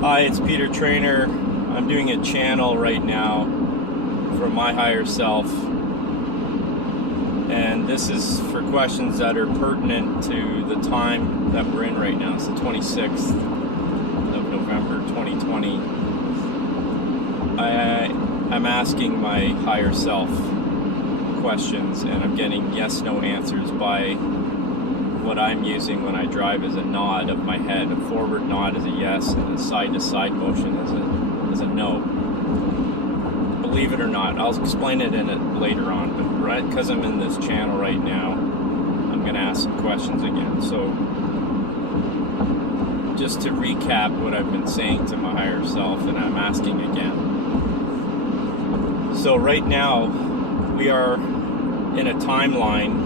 Hi, it's Peter Trainer. I'm doing a channel right now for my higher self, and this is for questions that are pertinent to the time that we're in right now. It's the 26th of November 2020. I'm asking my higher self questions, and I'm getting yes-no answers by what I'm using when I drive as a nod of my head. A forward nod is a yes, and a side-to-side motion is a no. Believe it or not, I'll explain it later on, but right because I'm in this channel right now, I'm going to ask some questions again. So just to recap what I've been saying to my higher self, and I'm asking again. So right now we are in a timeline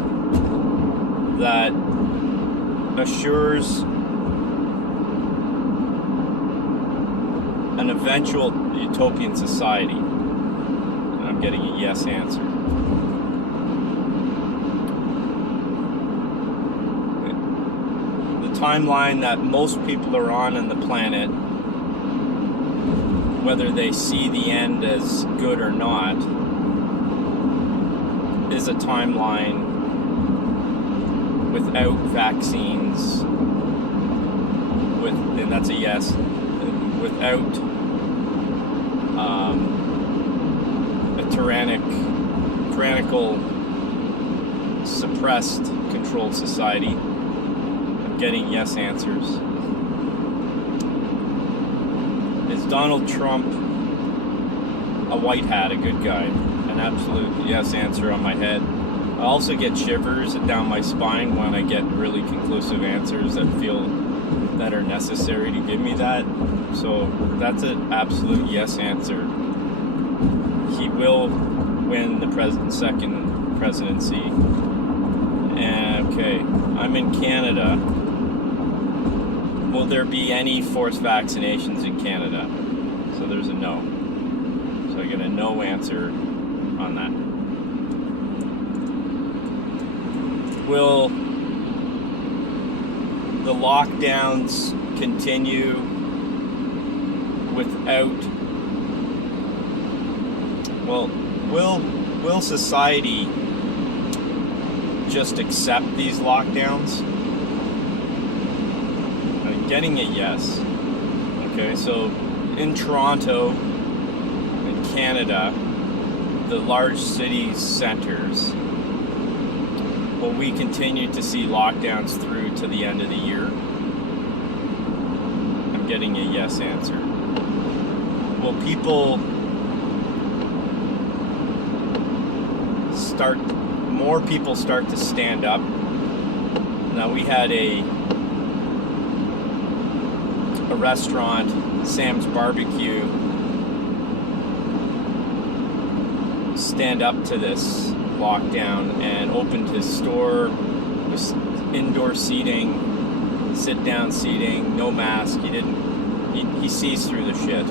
that assures an eventual utopian society. And I'm getting a yes answer. The timeline that most people are on the planet, whether they see the end as good or not, is a timeline without vaccines, and that's a yes, without a tyrannical, suppressed, controlled society. I'm getting yes answers. Is Donald Trump a white hat, a good guy? An absolute yes answer on my head. I also get shivers down my spine when I get really conclusive answers that are necessary to give me that. So that's an absolute yes answer. He will win the second presidency. And okay, I'm in Canada. Will there be any forced vaccinations in Canada? So there's a no. So I get a no answer on that. Will the lockdowns continue without, will society just accept these lockdowns? I'm getting a yes. Okay, so in Toronto, in Canada, the large city centers, will we continue to see lockdowns through to the end of the year? I'm getting a yes answer. Will more people start to stand up? Now, we had a restaurant, Sam's Barbecue, stand up to this lockdown and opened his store with indoor seating, sit down seating, no mask. He sees through the shit,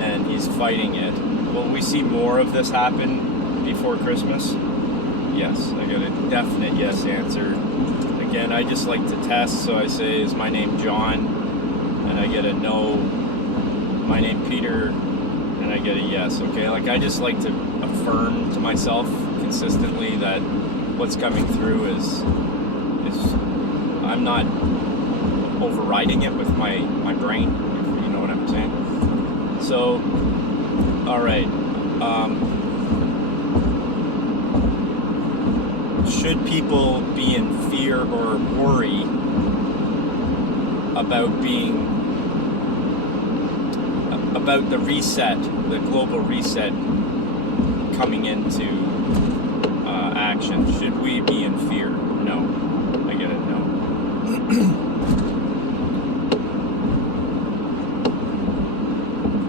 and he's fighting it. Will we see more of this happen before Christmas? Yes, I got a definite yes answer. Again, I just like to test, so I say, is my name John? And I get a no. My name Peter? And I get a yes. Okay, like I just like to affirm to myself consistently that what's coming through is I'm not overriding it with my brain, if you know what I'm saying. So, all right. Should people be in fear or worry about the reset, the global reset coming into action? Should we be in fear? No. I get it, no.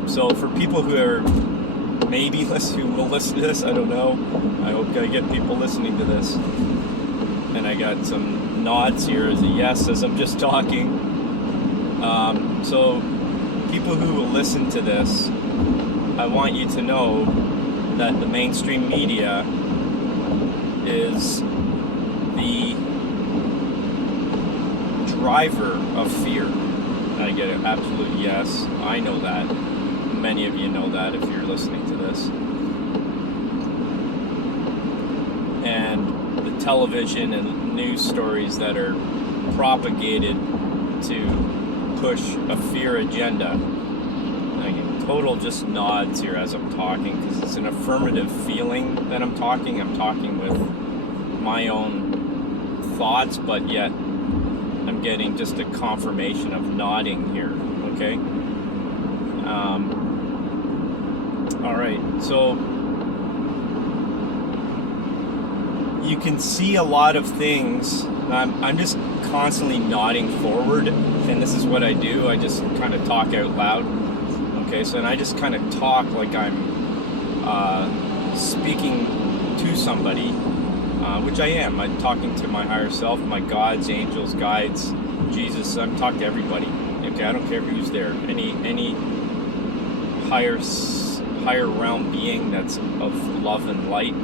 So for people who are who will listen to this, I don't know. I hope I get people listening to this. And I got some nods here as a yes as I'm just talking. So people who will listen to this, I want you to know that the mainstream media is the driver of fear. I get an absolute yes. I know that. Many of you know that if you're listening to this. And the television and news stories that are propagated to push a fear agenda. Total just nods here as I'm talking, because it's an affirmative feeling that I'm talking. I'm talking with my own thoughts, but yet I'm getting just a confirmation of nodding here, okay? All right, so you can see a lot of things. I'm just constantly nodding forward, and this is what I do. I just kind of talk out loud. Okay, so and I just kind of talk like I'm speaking to somebody, which I am. I'm talking to my higher self, my gods, angels, guides, Jesus. I'm talking to everybody. Okay, I don't care who's there. Any higher realm being that's of love and light,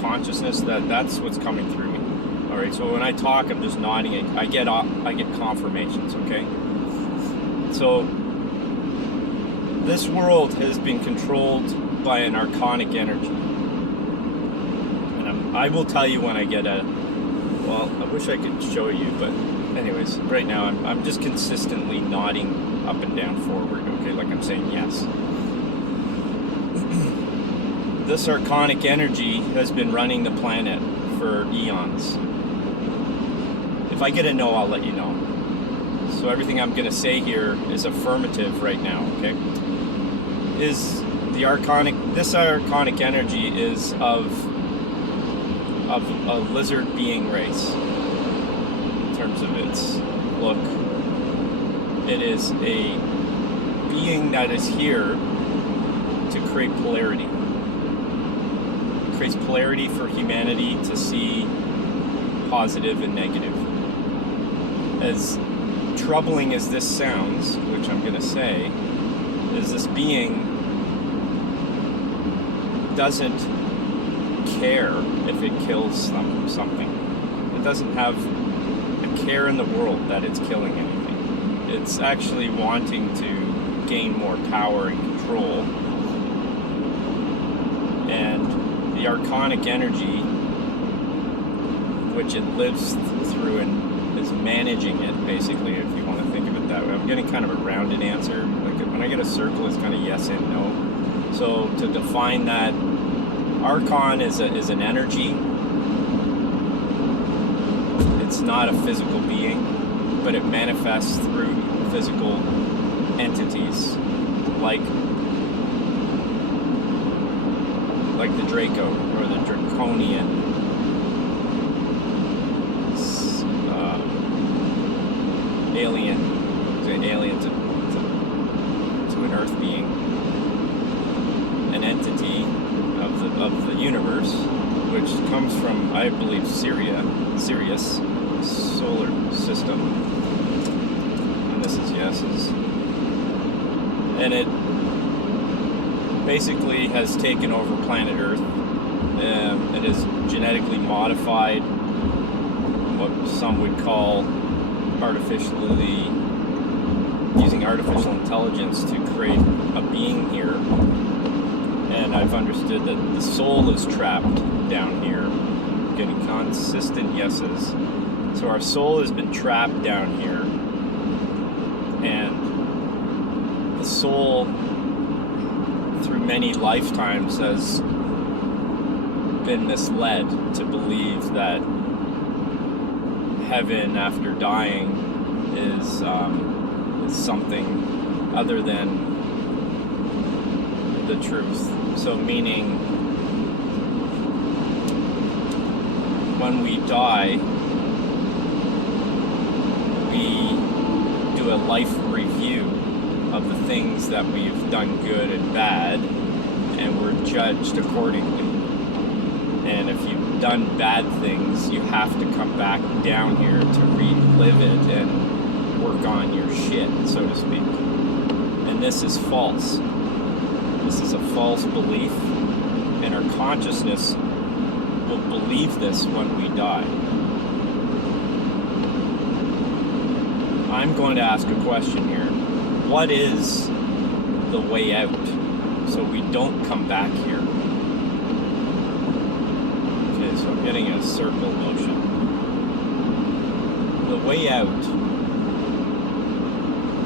consciousness. That's what's coming through me. All right. So when I talk, I'm just nodding. I get confirmations. Okay. So this world has been controlled by an archonic energy. And I will tell you when I get well, I wish I could show you, but anyways, right now I'm just consistently nodding up and down forward, okay, like I'm saying yes. This archonic energy has been running the planet for eons. If I get a no, I'll let you know. So everything I'm going to say here is affirmative right now, okay? This archonic energy is of a lizard being race in terms of its look. It is a being that is here to create polarity. It creates polarity for humanity to see positive and negative. As troubling as this sounds, which I'm going to say, is this being doesn't care if it kills something. It doesn't have a care in the world that it's killing anything. It's actually wanting to gain more power and control. And the archonic energy, which it lives through and is managing it, basically, if you want to think of it that way. I'm getting kind of a rounded answer. Like when I get a circle, it's kind of yes and no. So to define that, Archon is an energy. It's not a physical being, but it manifests through physical entities, like the Draco or the Draconian. Alien to an Earth being, an entity of the universe, which comes from, I believe, Sirius solar system. And this is yeses. And it basically has taken over planet Earth. It is genetically modified, what some would call using artificial intelligence to create a being here. And I've understood that the soul is trapped down here. I'm getting consistent yeses. So our soul has been trapped down here. And the soul, through many lifetimes, has been misled to believe that heaven after dying is something other than the truth. So meaning, when we die, we do a life review of the things that we've done good and bad, and we're judged accordingly. And if you've done bad things, you have to come back down here to relive it and work on your shit, so to speak. And this is false. This is a false belief, and our consciousness will believe this when we die. I'm going to ask a question here. What is the way out so we don't come back here? Okay, so I'm getting a circle motion. The way out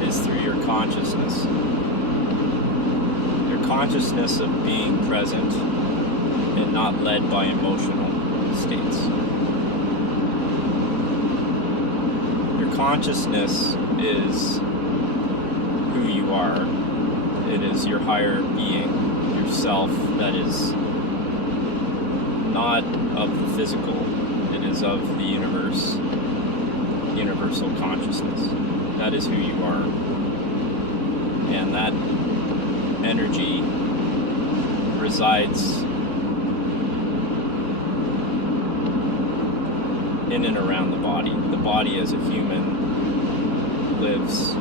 is through your consciousness. Your consciousness of being present and not led by emotional states. Your consciousness is who you are. It is your higher being, yourself, that is not of the physical. It is of the universe, universal consciousness. That is who you are. And that energy resides in and around the body. The body as a human lives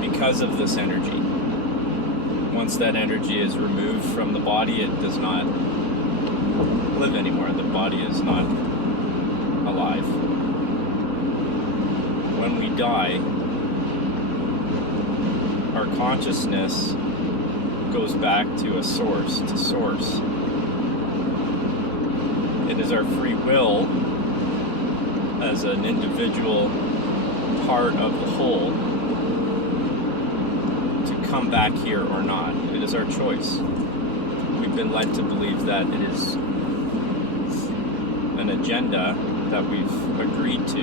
because of this energy. Once that energy is removed from the body, it does not live anymore. The body is not alive. When we die, our consciousness goes back to a source, to source. It is our free will as an individual part of the whole to come back here or not. It is our choice. We've been led to believe that it is an agenda that we've agreed to,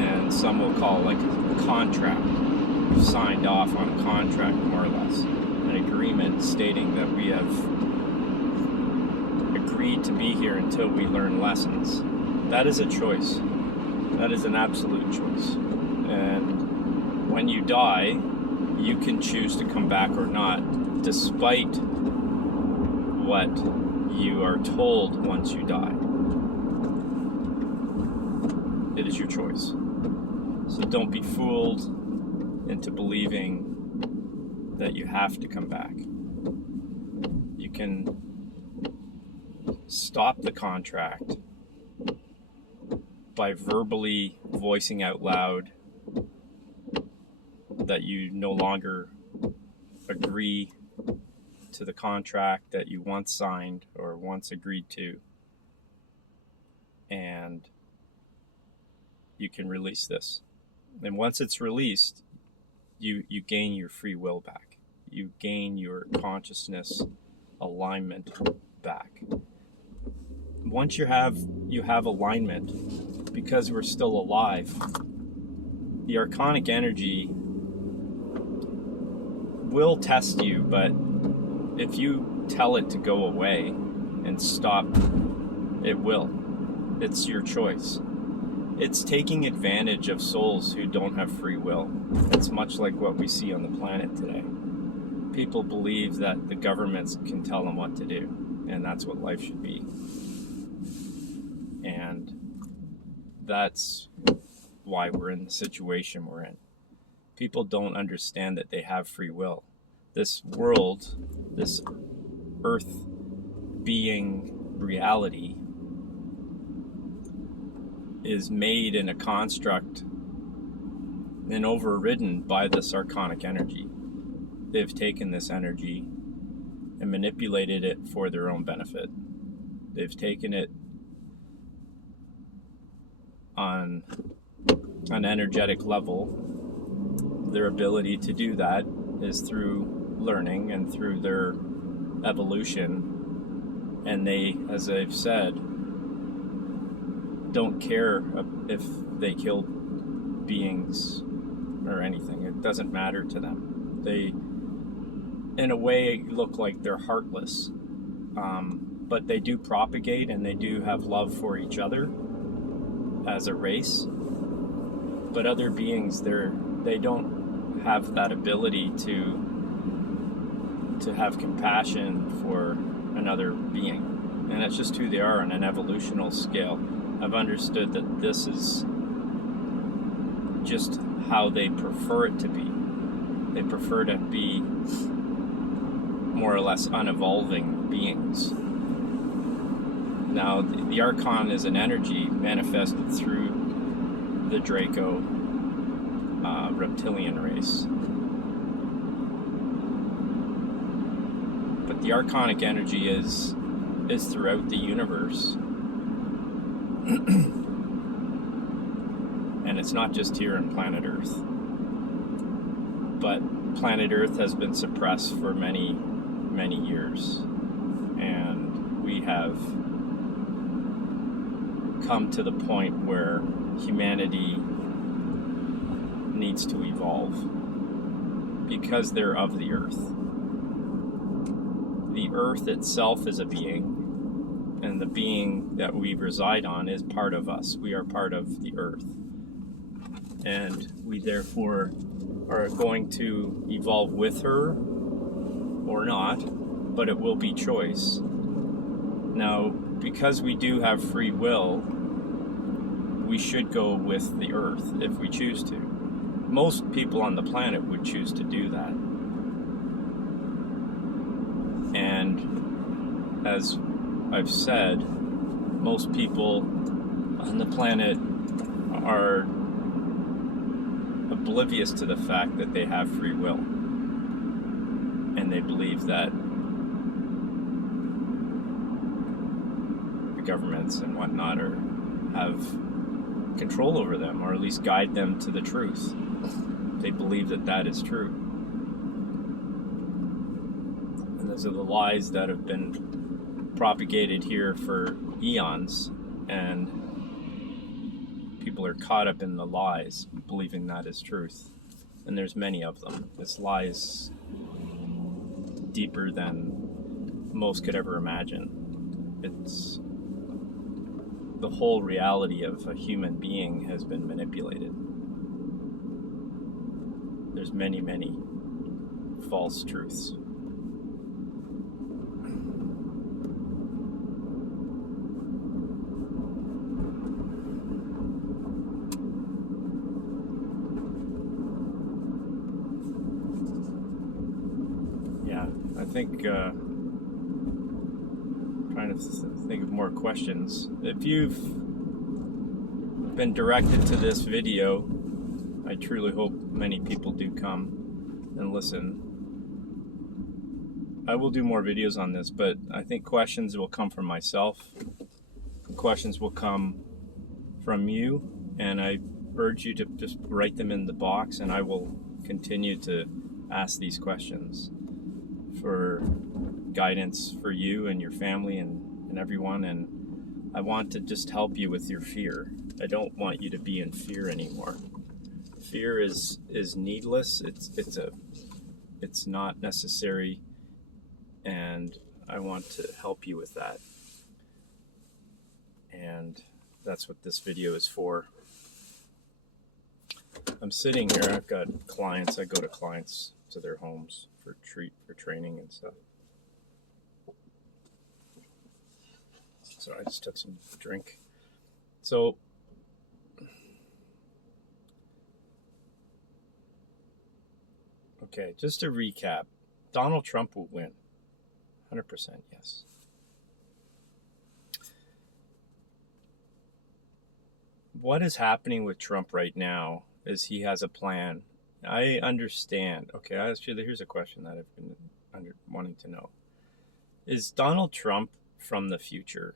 and some will call like a contract. We've signed off on a contract, more or less, an agreement stating that we have agreed to be here until we learn lessons. That is a choice. That is an absolute choice. And when you die, you can choose to come back or not, despite what you are told once you die. It is your choice. So don't be fooled into believing that you have to come back. You can stop the contract by verbally voicing out loud that you no longer agree to the contract that you once signed or once agreed to, and you can release this. And once it's released, you gain your free will back. You gain your consciousness alignment back. Once you have alignment, because we're still alive, the archonic energy will test you, but if you tell it to go away and stop, it will. It's your choice. It's taking advantage of souls who don't have free will. It's much like what we see on the planet today. People believe that the governments can tell them what to do, and that's what life should be. And that's why we're in the situation we're in. People don't understand that they have free will. This world, this earth being reality, is made in a construct and overridden by this archonic energy. They've taken this energy and manipulated it for their own benefit. They've taken it on an energetic level. Their ability to do that is through learning and through their evolution. And they, as I've said, don't care if they kill beings or anything. It doesn't matter to them. They, in a way, look like they're heartless. But they do propagate and they do have love for each other as a race. But other beings, they don't have that ability to have compassion for another being. And that's just who they are on an evolutional scale. I've understood that this is just how they prefer it to be. They prefer to be more or less unevolving beings. Now, the Archon is an energy manifested through the Draco reptilian race. But the Archonic energy is throughout the universe. And it's not just here on planet Earth. But planet Earth has been suppressed for many, many years. And we have come to the point where humanity needs to evolve because they're of the Earth. The Earth itself is a being, and the being that we reside on is part of us. We are part of the Earth. And we therefore are going to evolve with her or not, but it will be choice. Now, because we do have free will, we should go with the Earth if we choose to. Most people on the planet would choose to do that. And as I've said, most people on the planet are oblivious to the fact that they have free will. And they believe that the governments and whatnot have control over them, or at least guide them to the truth. They believe that that is true. And those are the lies that have been propagated here for eons, and people are caught up in the lies, believing that is truth. And there's many of them. This lie is deeper than most could ever imagine. It's the whole reality of a human being has been manipulated. There's many, many false truths. Yeah, I think trying to think of more questions. If you've been directed to this video, I truly hope many people do come and listen. I will do more videos on this, but I think questions will come from myself. Questions will come from you, and I urge you to just write them in the box, and I will continue to ask these questions for guidance for you and your family and everyone. And I want to just help you with your fear. I don't want you to be in fear anymore. Fear is needless. It's not necessary, and I want to help you with that. And that's what this video is for. I'm sitting here. I've got clients. I go to clients to their homes for training and stuff. So I just took some drink. So okay, just to recap, Donald Trump will win. 100% yes. What is happening with Trump right now is he has a plan. I understand. Okay, actually, here's a question that I've been wanting to know. Is Donald Trump from the future?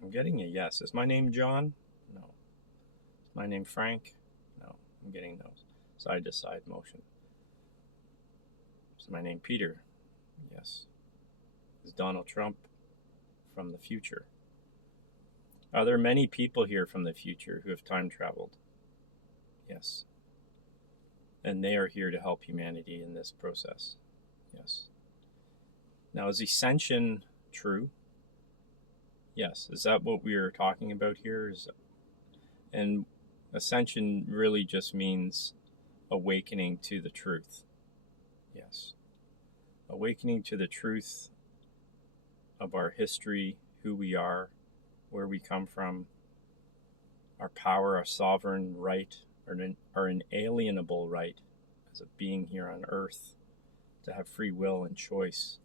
I'm getting a yes. Is my name John? No. Is my name Frank? No. I'm getting those. Side to side motion. Is my name Peter? Yes. Is Donald Trump from the future? Are there many people here from the future who have time traveled? Yes. And they are here to help humanity in this process. Yes. Now, is ascension true? Yes. Is that what we are talking about here? And ascension really just means awakening to the truth. Yes. Awakening to the truth of our history, who we are, where we come from, our power, our sovereign right, our inalienable right as a being here on earth, to have free will and choice,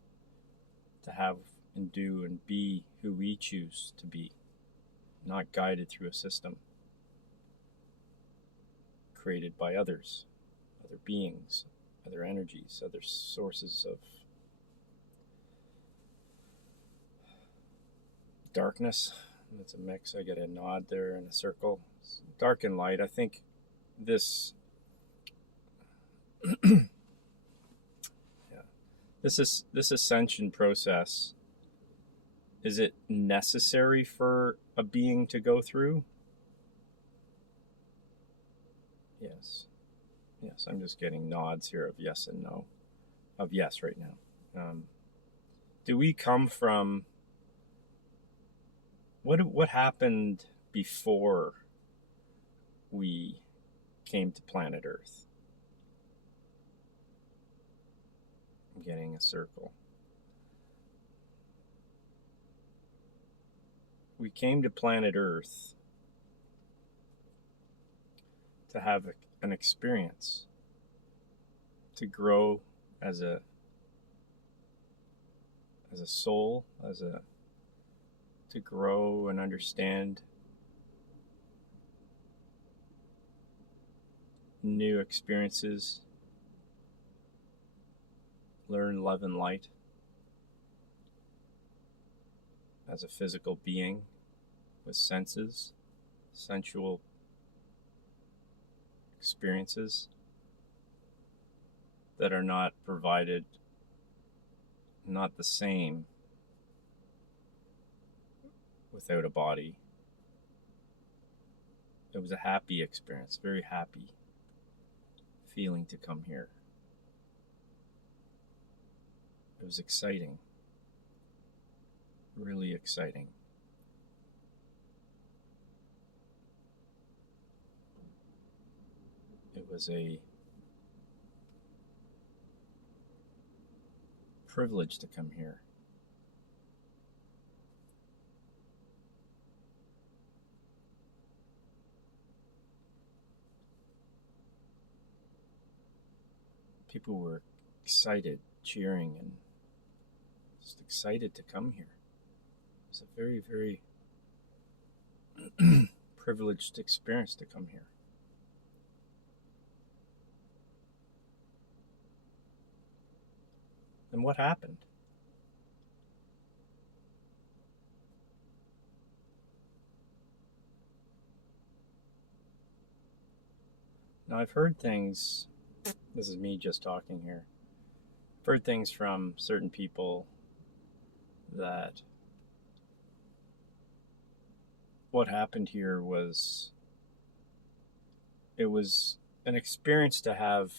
to have and do and be who we choose to be, not guided through a system created by others, other beings, other energies, other sources of darkness. It's a mix. I get a nod there in a circle. Dark and light. I think this yeah, this ascension process, is it necessary for a being to go through? Yes. Yes, I'm just getting nods here of yes and no. Of yes right now. Do we come from what happened before we came to planet Earth? I'm getting a circle. We came to planet Earth to have an experience, to grow as a soul, to grow and understand new experiences, learn love and light as a physical being with senses, sensual experiences that are not provided, not the same without a body. It was a happy experience, very happy feeling to come here. It was exciting, really exciting. It was a privilege to come here. People were excited, cheering, and just excited to come here. It was a very, very privileged experience to come here. And what happened? Now, I've heard things, this is me just talking here, I've heard things from certain people that what happened here was, it was an experience to have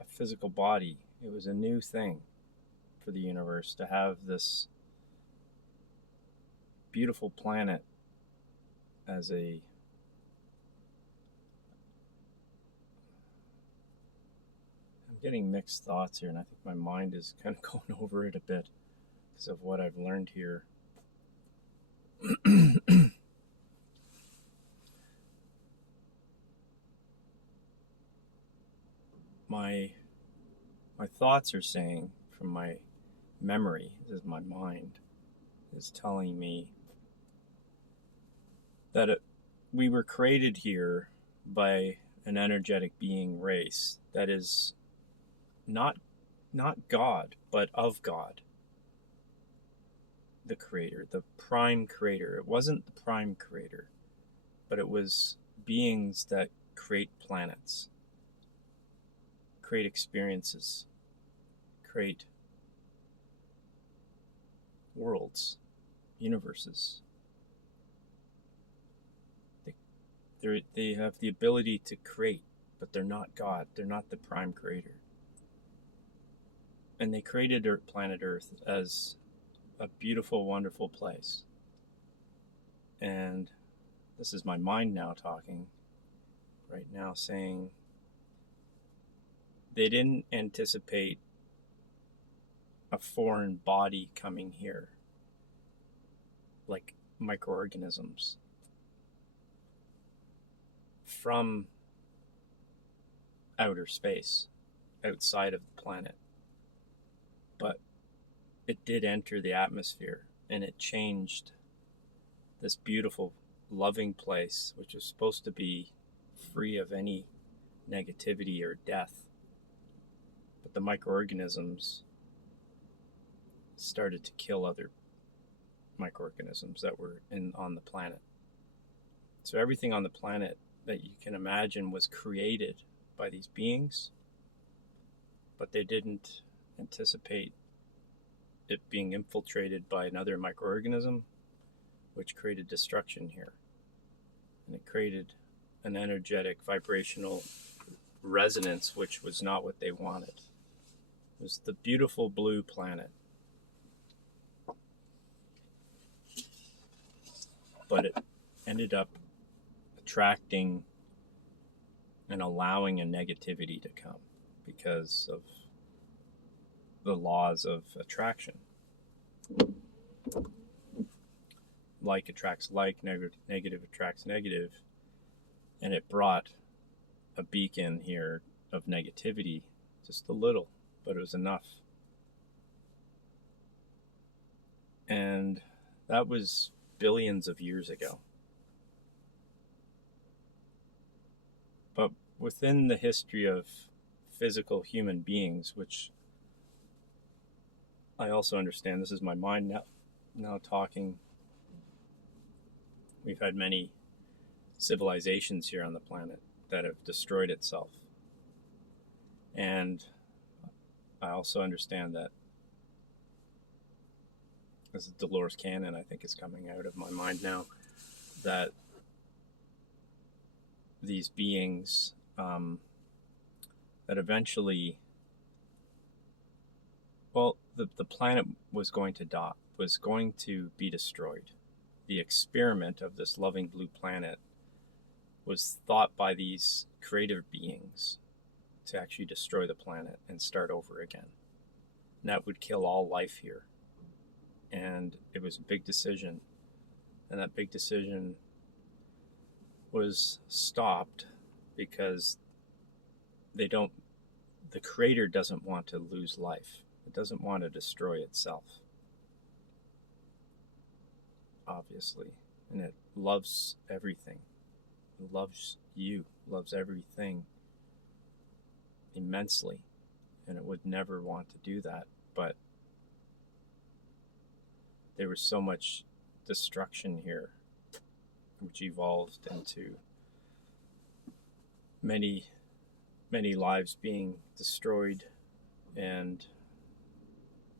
a physical body. It was a new thing for the universe to have this beautiful planet as a I'm getting mixed thoughts here, and I think my mind is kind of going over it a bit because of what I've learned here. my thoughts are saying, from my memory, this is my mind, is telling me that we were created here by an energetic being race that is not God, but of God, the creator, the prime creator. It wasn't the prime creator, but it was beings that create planets, create experiences, create worlds, universes. They have the ability to create, but they're not God. They're not the prime creator. And they created planet Earth as a beautiful, wonderful place. And this is my mind now talking right now, saying they didn't anticipate a foreign body coming here, like microorganisms from outer space, outside of the planet. But it did enter the atmosphere and it changed this beautiful, loving place, which was supposed to be free of any negativity or death. But the microorganisms started to kill other microorganisms that were on the planet. So everything on the planet that you can imagine was created by these beings, but they didn't anticipate it being infiltrated by another microorganism, which created destruction here. And it created an energetic, vibrational resonance, which was not what they wanted. It was the beautiful blue planet. But it ended up attracting and allowing a negativity to come because of the laws of attraction. Like attracts like, negative attracts negative, and it brought a beacon here of negativity, just a little, but it was enough. And that was billions of years ago. But within the history of physical human beings, which I also understand, this is my mind now talking. We've had many civilizations here on the planet that have destroyed itself. And I also understand that this is Dolores Cannon, I think, is coming out of my mind now, that these beings that eventually, well, the planet was going to be destroyed. The experiment of this loving blue planet was thought by these creative beings to actually destroy the planet and start over again. And that would kill all life here. And it was a big decision. And that big decision was stopped because the creator doesn't want to lose life. It doesn't want to destroy itself, obviously. And it loves everything. It loves you, loves everything immensely. And it would never want to do that. But there was so much destruction here, which evolved into many, many lives being destroyed and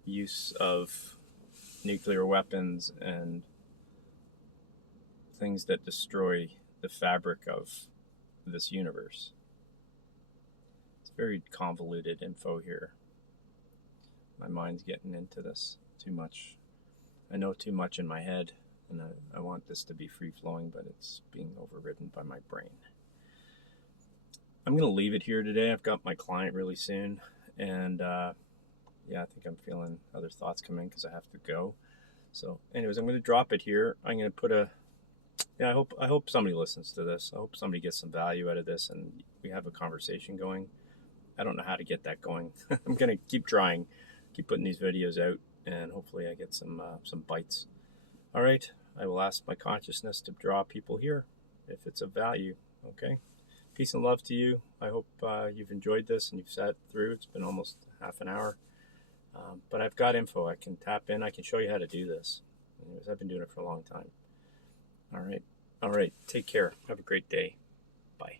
use of nuclear weapons and things that destroy the fabric of this universe. It's very convoluted info here. My mind's getting into this too much. I know too much in my head, and I want this to be free-flowing, but it's being overridden by my brain. I'm going to leave it here today. I've got my client really soon, and yeah, I think I'm feeling other thoughts come in because I have to go. So anyways, I'm going to drop it here. I'm going to put I hope somebody listens to this. I hope somebody gets some value out of this and we have a conversation going. I don't know how to get that going. I'm going to keep trying, keep putting these videos out, and hopefully I get some bites. All right, I will ask my consciousness to draw people here if it's of value, okay? Peace and love to you. I hope you've enjoyed this and you've sat through. It's been almost half an hour. But I've got info. I can tap in. I can show you how to do this. Anyways, I've been doing it for a long time. All right. Take care. Have a great day. Bye.